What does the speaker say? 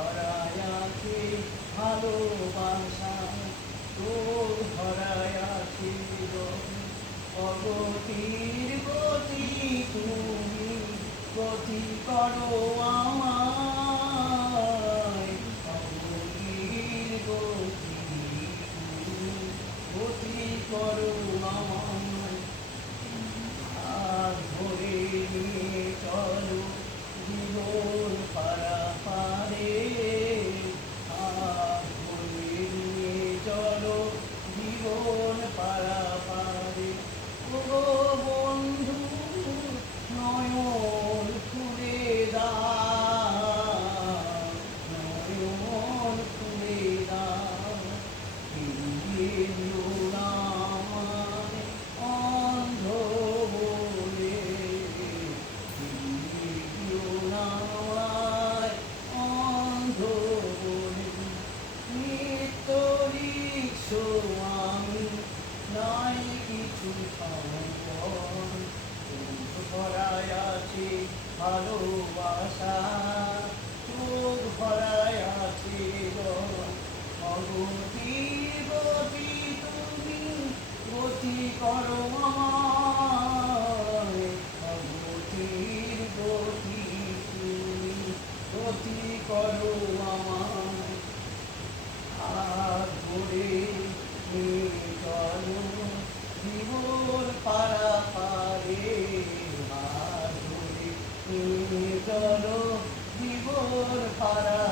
ধরায় আছে ভালোবাসা, তোর ধরায় আছে অগতির গতি, তুমি গতি করো আমায়, অগতির গতি তুমি গতি করো আমায়। হাত ধরে নিয়ে চলো জীবন পারাপারে, হাত ধরে নিয়ে চলো জীবন পারাপারে। ওগো বন্ধু নয়ন খুলে দাও, নয়ন খুলে দাও, ফিরিয়ে দিও না আমায় অন্ধ বলে, ফিরিয়ে দিও না আমায় অন্ধ বলে। নিত্য রিক্সো আমি, নাই কিছু সম্পদ, চোখ ভরায় আছে ভালোবাসা, চোখ ভরায় আছে অগতির গতি, তুমি গতি করো আমায়, অগতির গতি তুমি গতি করো আমায়। হাত ধরে নিয়ে চলো জীবন পারাপারে, হাত ধরে নিয়ে চলো জীবন পারা